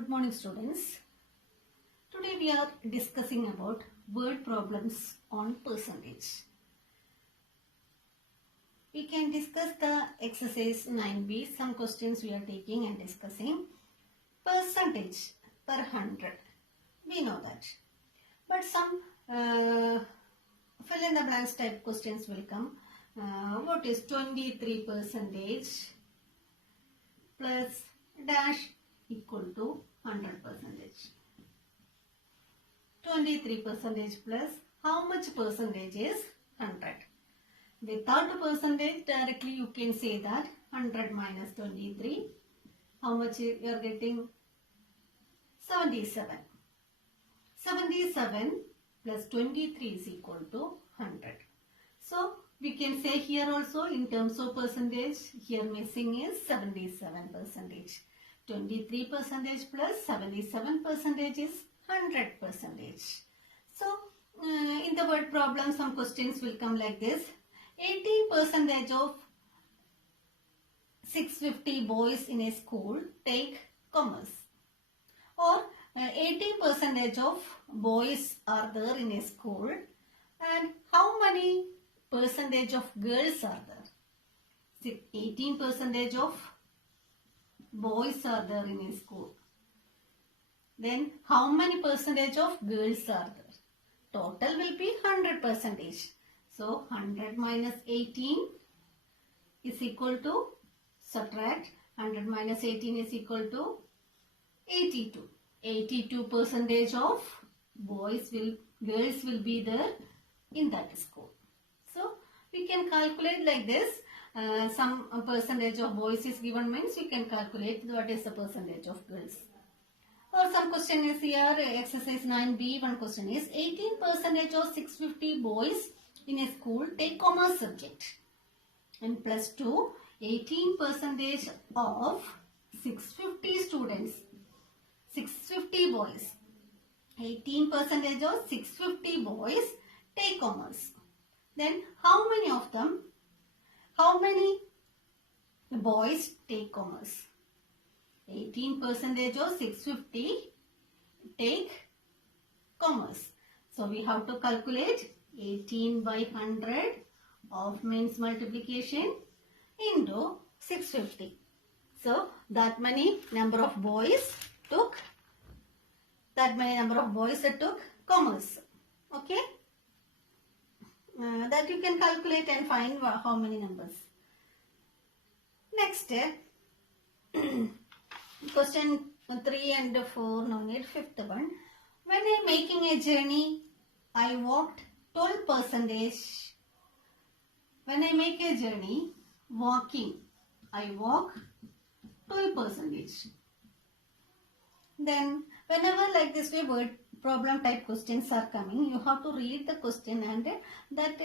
Good morning, students. Today we are discussing about word problems on percentage. We can discuss the exercise 9b. Some questions we are taking and discussing. Percentage per 100. We know that. But some fill in the blanks type questions will come. What is 23 percentage plus dash equal to 100 percentage? 23 percentage plus how much percentage is 100? Without a percentage, directly you can say that 100 minus 23. How much you are getting? 77. 77 plus 23 is equal to 100. So, we can say here also in terms of percentage, here missing is 77 percentage. 23 percentage plus 77 percentage is 100 percentage. So, in the word problem, some questions will come like this. 18 percentage of 650 boys in a school take commerce. Or 18 percentage of boys are there in a school. And how many percentage of girls are there? 18 percentage of boys are there in a school. Then how many percentage of girls are there? Total will be 100 percentage. So 100 minus 18 is equal to, subtract 100 minus 18 is equal to 82. 82 percentage of girls will be there in that school. So we can calculate like this. Some percentage of boys is given means you can calculate what is the percentage of girls. Or some question is here, exercise 9b, one question is 18 percentage of 650 boys in a school take commerce subject. And plus 2, 18 percentage of 650 students, 650 boys. 18 percentage of 650 boys take commerce. Then how many of them, how many boys take commerce? 18 percentage of 650 take commerce. So we have to calculate 18 by 100 of means multiplication into 650. So that many number of boys took commerce. Okay. That you can calculate and find how many numbers. Next, question 3 and 4, now need fifth one. When I am making a journey, I walked 12 percentage. When I make a journey, walking, I walk 12 percentage. Then whenever like this way word problem type questions are coming, you have to read the question and that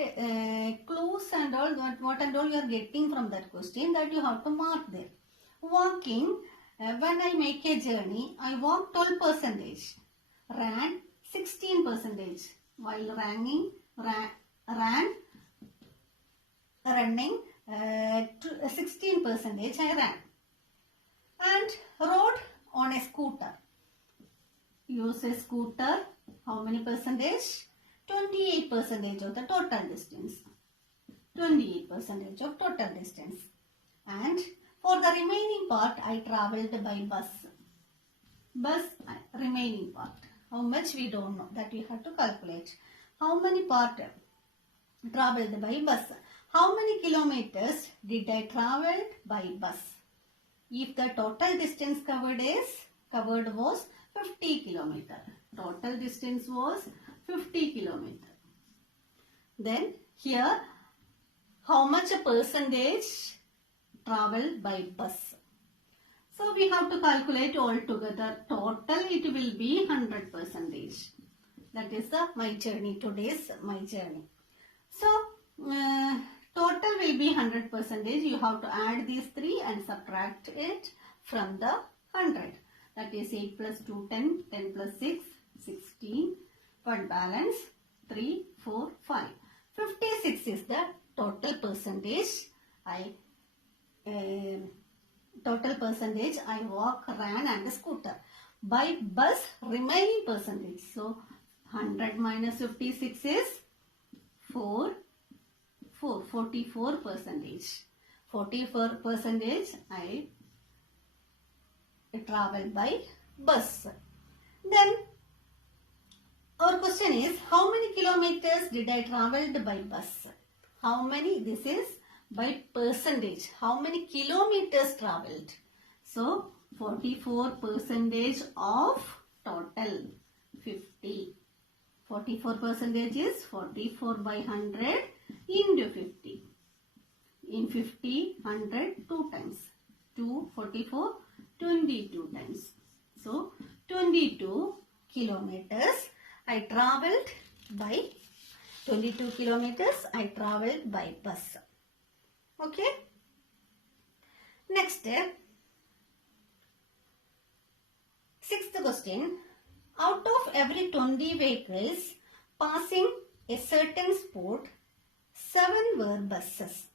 clues and all, what and all you are getting from that question, that you have to mark there. Walking, when I make a journey, I walk 12 percentage. Ran 16 percentage. While running 16 percentage I ran. And rode on a scooter. Use a scooter, how many percentage? 28 percentage of the total distance. 28 percentage of total distance. And for the remaining part, I travelled by bus. Remaining part. How much we don't know. That we have to calculate. How many part travelled by bus? How many kilometers did I travel by bus? If the total distance covered was 50 kilometer. Total distance was 50 kilometer. Then here, how much a percentage travel by bus? So we have to calculate all together. Total it will be 100 percentage. That is my journey, today's my journey. So total will be 100 percentage. You have to add these 3 and subtract it from the 100. That is 8 plus 2, 10, 10 plus 6, 16. But balance 3, 4, 5. 56 is the total percentage I walk, ran and scooter. by bus remaining percentage. So 100 minus 56 is 44 percentage. 44 percentage I travel by bus. Then our question is, how many kilometers did I traveled by bus? How many? This is by percentage. How many kilometers traveled? So 44 percentage of total 50. 44 percentage is 44 by 100 into 50. In 50, 100, 2 times. 2, 44, 22 times. So 22 kilometers I traveled by 22 kilometers I traveled by bus. Okay. Next, sixth question. Out of every 20 vehicles passing a certain spot, 7 were buses.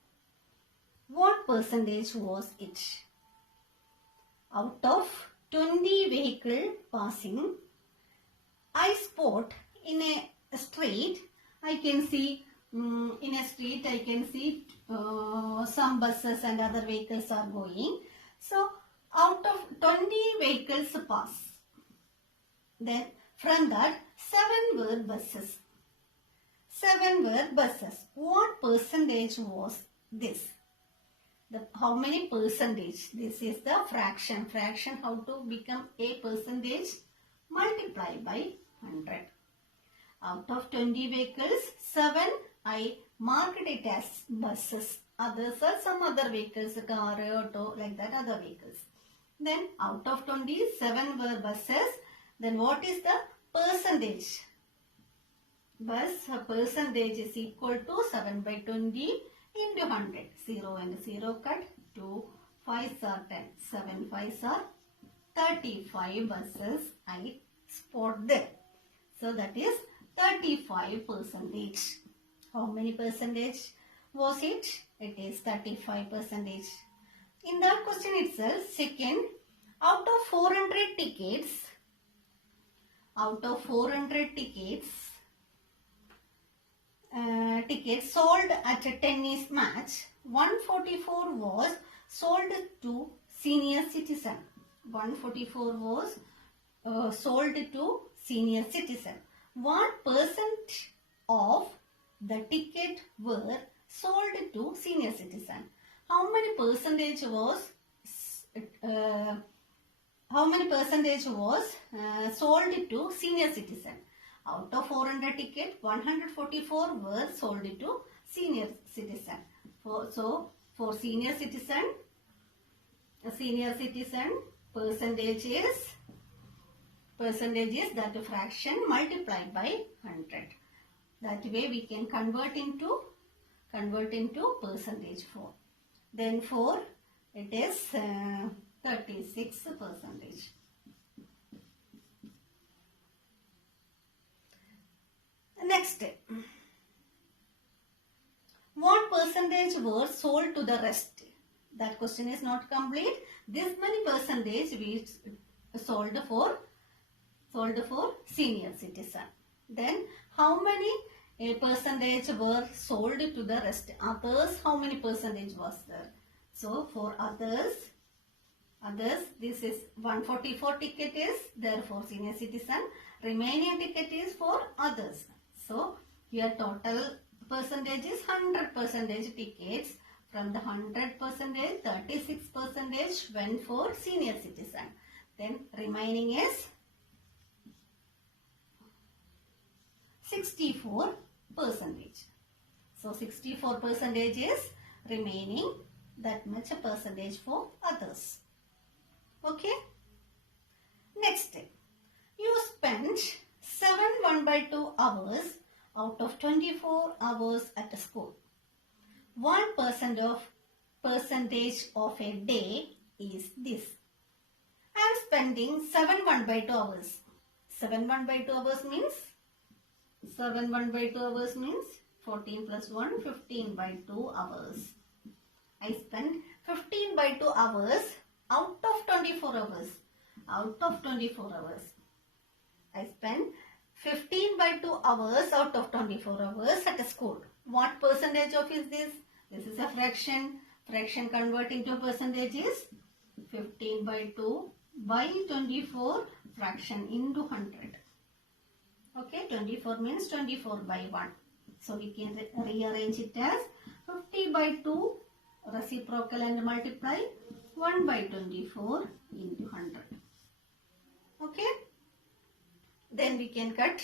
What percentage was it? Out of 20 vehicles passing, I spot in a street, I can see some buses and other vehicles are going. So out of 20 vehicles pass. Then from that 7 were buses. 7 were buses. What percentage was this? How many percentage? This is the fraction. Fraction, how to become a percentage? Multiply by 100. Out of 20 vehicles, 7 I marked it as buses. Others are some other vehicles, car, auto, like that, other vehicles. Then out of 20, 7 were buses. Then what is the percentage? Bus percentage is equal to 7 by 20 into 100. 0 and 0 cut. 2 5s are 10. 7 5s are 35 buses I spot there. So that is 35 percentage. How many percentage was it? It is 35 percentage. In that question itself, second, out of 400 tickets sold at a tennis match, 144 was sold to senior citizen. 144 was sold to senior citizen. What percent of the ticket were sold to senior citizen? How many percentage was sold to senior citizen? Out of 400 tickets, 144 were sold to senior citizen. For senior citizen percentage is that fraction multiplied by 100. That way we can convert into percentage 4. Then 4, it is 36 percentage. Next, what percentage were sold to the rest? That question is not complete. This many percentage we sold for senior citizen. Then how many percentage were sold to the rest? Others, how many percentage was there? So for others, this is 144 ticket is there for senior citizen. Remaining ticket is for others. So here total percentage is 100% tickets. From the 100%, 36% went for senior citizen. Then remaining is 64%. So 64% is remaining, that much a percentage for others. Okay. Next, you spent 7 1/2 hours out of 24 hours at school. 1% percentage of a day is this. I am spending 7 1/2 hours. 7 1/2 hours means 14 plus 1, 15/2 hours. I spend 15/2 hours out of 24 hours. out of 24 hours. I spend 15 by 2 hours out of 24 hours at a school. What percentage of is this? This is a fraction. Fraction converting to percentage is 15 by 2 by 24 fraction into 100. Okay, 24 means 24 by 1. So we can rearrange it as 50 by 2 reciprocal and multiply 1 by 24 into 100. Okay. Then we can cut